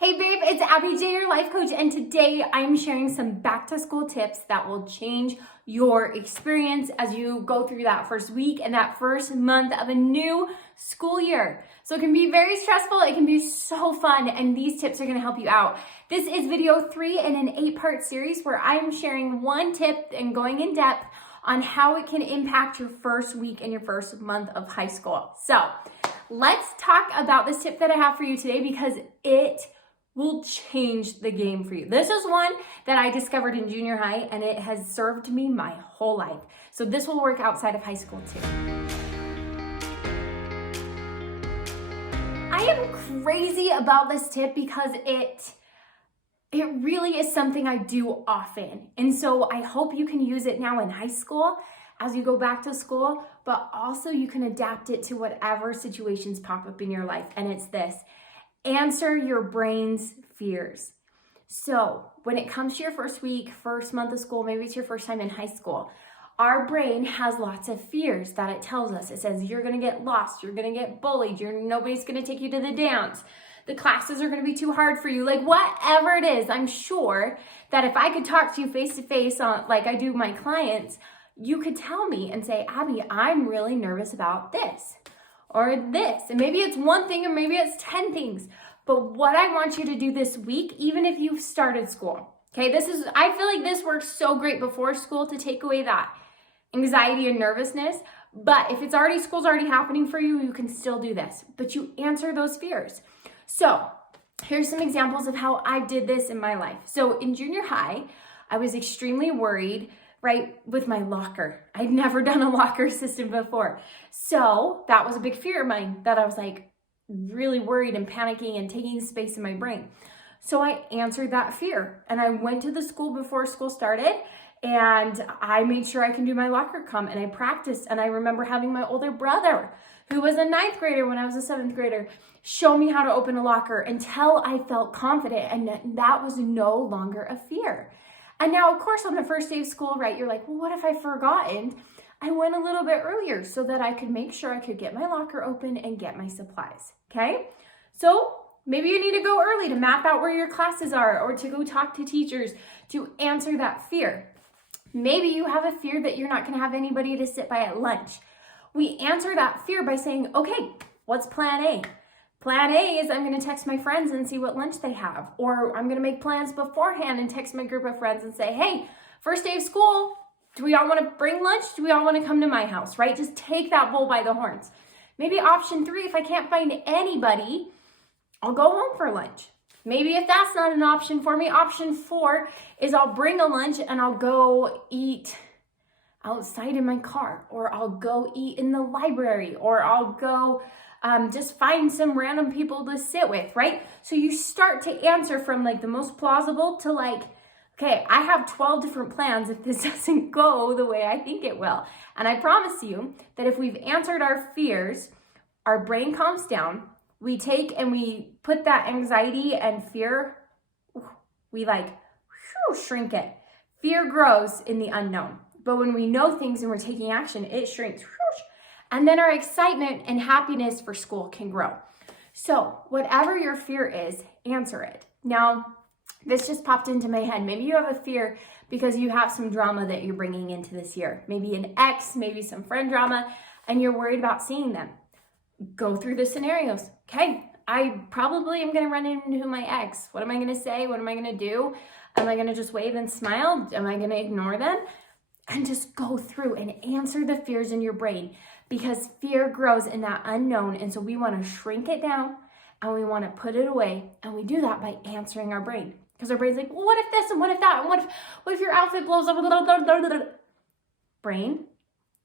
Hey babe, it's Abbi J, your life coach, and today I'm sharing some back to school tips that will change your experience as you go through that first week and that first month of a new school year. So it can be very stressful, it can be so fun, and these tips are gonna help you out. This is video 3 in an 8-part series where I'm sharing one tip and going in depth on how it can impact your first week and your first month of high school. So let's talk about this tip that I have for you today because it will change the game for you. This is one that I discovered in junior high and it has served me my whole life. So this will work outside of high school too. I am crazy about this tip because it really is something I do often. And so I hope you can use it now in high school as you go back to school, but also you can adapt it to whatever situations pop up in your life. And it's this: answer your brain's fears. So when it comes to your first week, first month of school, maybe it's your first time in high school, our brain has lots of fears that it tells us. It says you're gonna get lost, you're gonna get bullied, nobody's gonna take you to the dance, the classes are gonna be too hard for you, like whatever it is. I'm sure that if I could talk to you face to face on like I do my clients, you could tell me and say, Abbi, I'm really nervous about this or this. And maybe it's one thing or maybe it's 10 things. But what I want you to do this week, even if you've started school, okay, I feel like this works so great before school to take away that anxiety and nervousness. But if school's already happening for you, you can still do this. But you answer those fears. So here's some examples of how I did this in my life. So in junior high, I was extremely worried, right, with my locker. I'd never done a locker system before. So that was a big fear of mine, that I was like really worried and panicking and taking space in my brain. So I answered that fear and I went to the school before school started and I made sure I can do my locker come and I practiced. And I remember having my older brother, who was a 9th grader when I was a 7th grader, show me how to open a locker until I felt confident, and that was no longer a fear. And now, of course, on the first day of school, right, you're like, well, what if I've forgotten? I went a little bit earlier so that I could make sure I could get my locker open and get my supplies, okay? So maybe you need to go early to map out where your classes are or to go talk to teachers to answer that fear. Maybe you have a fear that you're not gonna have anybody to sit by at lunch. We answer that fear by saying, okay, what's plan A? Plan A is I'm gonna text my friends and see what lunch they have. Or I'm gonna make plans beforehand and text my group of friends and say, hey, first day of school, do we all wanna bring lunch? Do we all wanna come to my house, right? Just take that bull by the horns. Maybe option 3, if I can't find anybody, I'll go home for lunch. Maybe if that's not an option for me, option 4 is I'll bring a lunch and I'll go eat outside in my car, or I'll go eat in the library, or I'll go just find some random people to sit with, right? So you start to answer from like the most plausible to like, okay, I have 12 different plans if this doesn't go the way I think it will. And I promise you that if we've answered our fears, our brain calms down, we take and we put that anxiety and fear, we like shrink it. Fear grows in the unknown. But when we know things and we're taking action, it shrinks. And then our excitement and happiness for school can grow. So whatever your fear is, answer it. Now, this just popped into my head. Maybe you have a fear because you have some drama that you're bringing into this year. Maybe an ex, maybe some friend drama, and you're worried about seeing them. Go through the scenarios. Okay, I probably am gonna run into my ex. What am I gonna say? What am I gonna do? Am I gonna just wave and smile? Am I gonna ignore them? And just go through and answer the fears in your brain, because fear grows in that unknown. And so we want to shrink it down and we want to put it away. And we do that by answering our brain, because our brain's like, well, what if this and what if that? And what if your outfit blows up? Brain,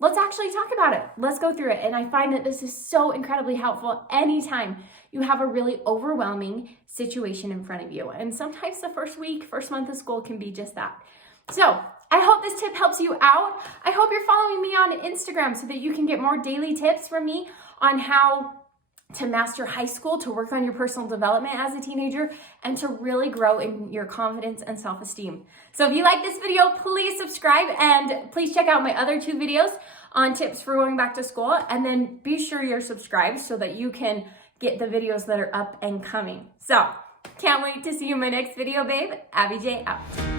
let's actually talk about it. Let's go through it. And I find that this is so incredibly helpful anytime you have a really overwhelming situation in front of you. And sometimes the first week, first month of school can be just that. So I hope this tip helps you out. I hope you're following me on Instagram so that you can get more daily tips from me on how to master high school, to work on your personal development as a teenager, and to really grow in your confidence and self-esteem. So if you like this video, please subscribe and please check out my other 2 videos on tips for going back to school. And then be sure you're subscribed so that you can get the videos that are up and coming. So Can't wait to see you in my next video, babe. Abbi J out.